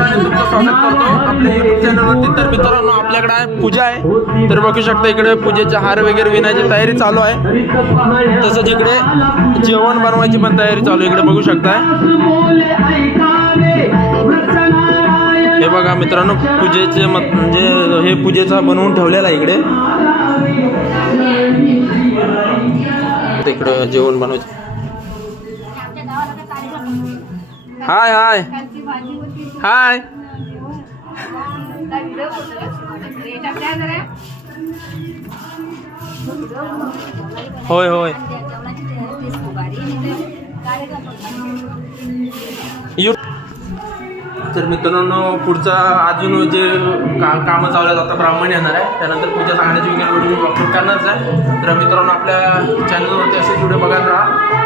नमस्काराने तुमचं स्वागत करतो आपल्या YouTube चॅनलवरती। तर मित्रांनो आपल्याकडे आहे पूजा आहे, तर बघू शकता इकडे पूजेचे हार वगैरे विणायची तयारी चालू आहे। तसंच इकडे जेवण बनवायची पण तयारी चालू आहे, इकडे बघू शकता। हे बघा मित्रांनो पूजेचे म्हणजे हे पूजेचा बनवून ठेवलेला आहे इकडे। इकडे जेवण बनवायचं। हाय हाय हाय होय होय तर मित्रांनो पुढचा अजून जे कामं चालू आहेत, आता ब्राह्मण येणार आहे, त्यानंतर पूजा सांगण्याची वगैरे व्हिडिओ अपलोड करणारच आहे। तर मित्रांनो आपल्या चॅनलवरती असेच व्हिडिओ बघत राहा।